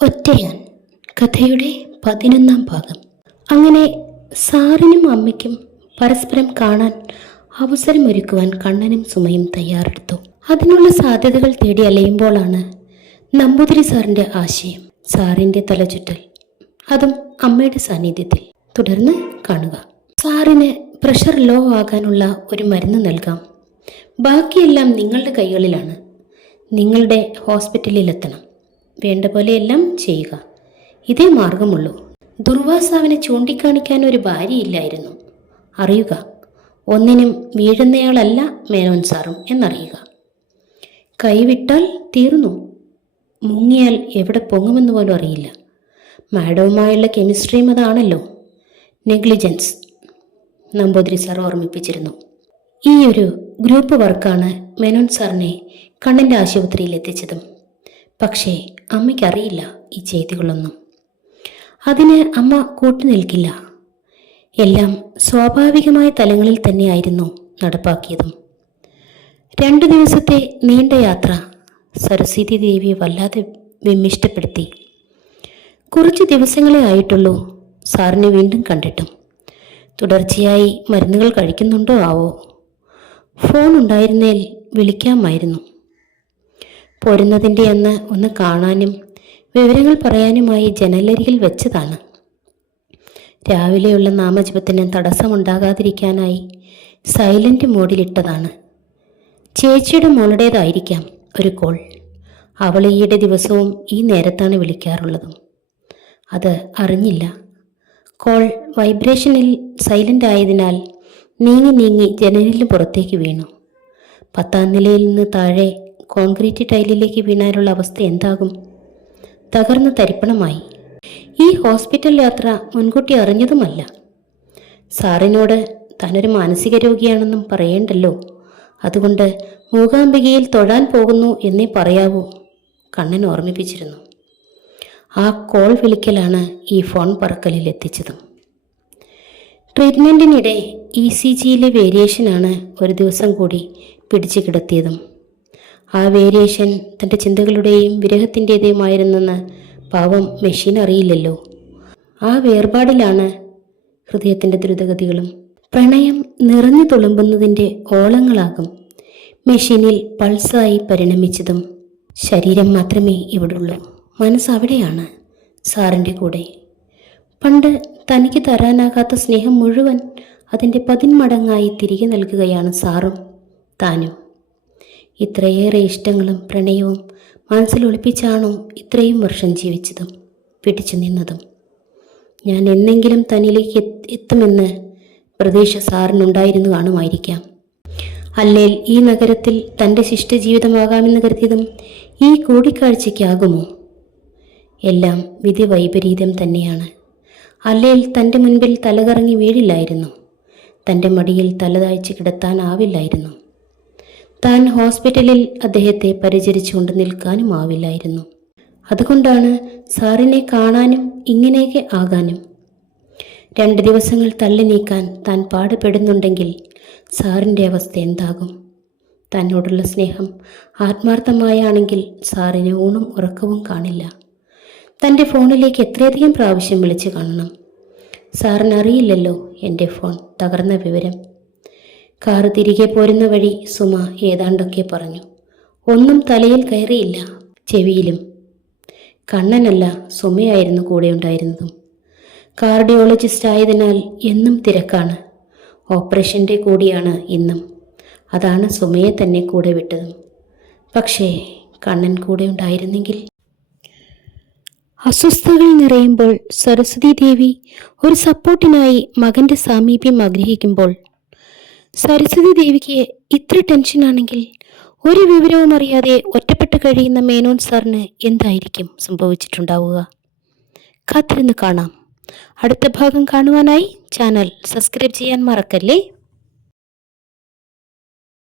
ഒറ്റയാൻ കഥയുടെ 11-ാം ഭാഗം. അങ്ങനെ സാറിനും അമ്മയ്ക്കും പരസ്പരം കാണാൻ അവസരമൊരുക്കുവാൻ കണ്ണനും സുമയും തയ്യാറെടുത്തു. അതിനുള്ള സാധ്യതകൾ തേടി അലയുമ്പോഴാണ് നമ്പൂതിരി സാറിൻ്റെ ആശയം. സാറിൻ്റെ തലചുറ്റൽ, അതും അമ്മയുടെ സാന്നിധ്യത്തിൽ. തുടർന്ന് കാണുക. സാറിന് പ്രഷർ ലോ ആകാനുള്ള ഒരു മരുന്ന് നൽകാം. ബാക്കിയെല്ലാം നിങ്ങളുടെ കൈകളിലാണ്. നിങ്ങളുടെ ഹോസ്പിറ്റലിലെത്തണം. വേണ്ട പോലെയെല്ലാം ചെയ്യുക. ഇതേ മാർഗമുള്ളൂ. ദുർവാസാവിനെ ചൂണ്ടിക്കാണിക്കാൻ ഒരു ഭാര്യയില്ലായിരുന്നു. അറിയുക, ഒന്നിനും വീഴുന്നയാളല്ല മേനോൻ സാറും എന്നറിയുക. കൈവിട്ടാൽ തീർന്നു. മുങ്ങിയാൽ എവിടെ പൊങ്ങുമെന്ന് പോലും അറിയില്ല. മാഡവുമായുള്ള കെമിസ്ട്രിയും അതാണല്ലോ. നെഗ്ലിജൻസ്, നമ്പൂതിരി സാർ ഓർമ്മിപ്പിച്ചിരുന്നു. ഈ ഒരു ഗ്രൂപ്പ് വർക്കാണ് മേനോൻ സാറിനെ കണ്ണൻ്റെ ആശുപത്രിയിൽ എത്തിച്ചതും. പക്ഷേ അമ്മയ്ക്കറിയില്ല ഈ ചെയ്തികളൊന്നും. അതിന് അമ്മ കൂട്ടുനിൽക്കില്ല. എല്ലാം സ്വാഭാവികമായ തലങ്ങളിൽ തന്നെയായിരുന്നു നടപ്പാക്കിയതും. 2 ദിവസത്തെ നീണ്ട യാത്ര സരസ്വതി ദേവിയെ വല്ലാതെ വിമ്മിഷ്ടപ്പെടുത്തി. കുറച്ച് ദിവസങ്ങളെ ആയിട്ടുള്ളൂ സാറിനെ വീണ്ടും കണ്ടിട്ടും. തുടർച്ചയായി മരുന്നുകൾ കഴിക്കുന്നുണ്ടോ ആവോ? ഫോൺ ഉണ്ടായിരുന്നേൽ വിളിക്കാമായിരുന്നു. പോരുന്നതിൻ്റെ അന്ന് ഒന്ന് കാണാനും വിവരങ്ങൾ പറയാനുമായി ജനലരികിൽ വെച്ചതാണ്. രാവിലെയുള്ള നാമജപത്തിന് തടസ്സമുണ്ടാകാതിരിക്കാനായി സൈലന്റ് മോഡിലിട്ടതാണ്. ചേച്ചിയുടെ മോളുടേതായിരിക്കാം ഒരു കോൾ. അവൾ ഈയിടെ ദിവസവും ഈ നേരത്താണ് വിളിക്കാറുള്ളതും. അത് അറിഞ്ഞില്ല. കോൾ വൈബ്രേഷനിൽ സൈലന്റ് ആയതിനാൽ നീങ്ങി ജനലിന് പുറത്തേക്ക് വീണു. 10ാം നിലയിൽ നിന്ന് താഴെ കോൺക്രീറ്റ് ടൈലിലേക്ക് വീണാലുള്ള അവസ്ഥ എന്താകും? തകർന്ന് തരിപ്പണമായി. ഈ ഹോസ്പിറ്റൽ യാത്ര മുൻകൂട്ടി അറിഞ്ഞതുമല്ല. സാറിനോട് താനൊരു മാനസിക രോഗിയാണെന്നും പറയേണ്ടല്ലോ. അതുകൊണ്ട് മൂകാംബികയിൽ തൊഴാൻ പോകുന്നു എന്നേ പറയാവൂ, കണ്ണൻ ഓർമ്മിപ്പിച്ചിരുന്നു. ആ കോൾ വിളിക്കലാണ് ഈ ഫോൺ പറക്കലിൽ എത്തിച്ചതും. ട്രീറ്റ്മെൻറ്റിനിടെ ECGയിലെ വേരിയേഷനാണ് ഒരു ദിവസം കൂടി പിടിച്ചു കിടത്തിയതും. ആ വേരിയേഷൻ തൻ്റെ ചിന്തകളുടെയും വിരഹത്തിൻ്റെതുമായിരുന്നെന്ന് പാവം മെഷീൻ അറിയില്ലല്ലോ. ആ വേർപാടിലാണ് ഹൃദയത്തിൻ്റെ ദ്രുതഗതികളും. പ്രണയം നിറഞ്ഞു തുളുമ്പുന്നതിൻ്റെ ഓളങ്ങളാകും മെഷീനിൽ പൾസായി പരിണമിച്ചതും. ശരീരം മാത്രമേ ഇവിടുള്ളൂ. മനസ്സവിടെയാണ്, സാറിൻ്റെ കൂടെ. പണ്ട് തനിക്ക് തരാനാകാത്ത സ്നേഹം മുഴുവൻ അതിൻ്റെ 10 മടങ്ങായി തിരികെ നൽകുകയാണ് സാറും താനും. ഇത്രയേറെ ഇഷ്ടങ്ങളും പ്രണയവും മനസ്സിൽ ഒളിപ്പിച്ചാണോ ഇത്രയും വർഷം ജീവിച്ചതും പിടിച്ചു നിന്നതും? ഞാൻ എന്നെങ്കിലും തന്നിലേക്ക് എത്തുമെന്ന് പ്രതീക്ഷ സാറിനുണ്ടായിരുന്നു കാണുമായിരിക്കാം. അല്ലേൽ ഈ നഗരത്തിൽ തൻ്റെ ശിഷ്ടജീവിതമാകാമെന്ന് കരുതിയതും ഈ കൂടിക്കാഴ്ചയ്ക്കാകുമോ? എല്ലാം വിധി വൈപരീത്യം തന്നെയാണ്. അല്ലേൽ തൻ്റെ മുൻപിൽ തലകറങ്ങി വീഴില്ലായിരുന്നു. തൻ്റെ മടിയിൽ തലതാഴ്ച കിടത്താനാവില്ലായിരുന്നു. താൻ ഹോസ്പിറ്റലിൽ അദ്ദേഹത്തെ പരിചരിച്ചുകൊണ്ട് നിൽക്കാനും ആവില്ലായിരുന്നു. അതുകൊണ്ടാണ് സാറിനെ കാണാനും ഇങ്ങനെയൊക്കെ ആകാനും. 2 ദിവസങ്ങൾ തള്ളി നീക്കാൻ താൻ പാടുപെടുന്നുണ്ടെങ്കിൽ സാറിൻ്റെ അവസ്ഥ എന്താകും? തന്നോടുള്ള സ്നേഹം ആത്മാർത്ഥമായാണെങ്കിൽ സാറിന് ഊണും ഉറക്കവും കാണില്ല. തൻ്റെ ഫോണിലേക്ക് എത്രയധികം പ്രാവശ്യം വിളിച്ചു കാണണം. സാറിനറിയില്ലല്ലോ എൻ്റെ ഫോൺ തകർന്ന വിവരം. കാറ് തിരികെ പോരുന്ന വഴി സുമ ഏതാണ്ടൊക്കെ പറഞ്ഞു. ഒന്നും തലയിൽ കയറിയില്ല, ചെവിയിലും. കണ്ണനല്ല, സുമയായിരുന്നു കൂടെ ഉണ്ടായിരുന്നതും. കാർഡിയോളജിസ്റ്റ് ആയതിനാൽ എന്നും തിരക്കാണ്. ഓപ്പറേഷൻ്റെ കൂടിയാണ് ഇന്നും. അതാണ് സുമയെ തന്നെ കൂടെ വിട്ടതും. പക്ഷേ കണ്ണൻ കൂടെ ഉണ്ടായിരുന്നെങ്കിൽ. അസ്വസ്ഥതകൾ നിറയുമ്പോൾ സരസ്വതി ദേവി ഒരു സപ്പോർട്ടിനായി മകൻ്റെ സാമീപ്യം ആഗ്രഹിക്കുമ്പോൾ സരസ്വതി ദേവിക്ക് ഇത്ര ടെൻഷനാണെങ്കിൽ ഒരു വിവരവും അറിയാതെ ഒറ്റപ്പെട്ട് കഴിയുന്ന മേനോൻ സാറിന് എന്തായിരിക്കും സംഭവിച്ചിട്ടുണ്ടാവുക? കാത്തിരുന്ന് കാണാം. അടുത്ത ഭാഗം കാണുവാനായി ചാനൽ സബ്സ്ക്രൈബ് ചെയ്യാൻ മറക്കല്ലേ.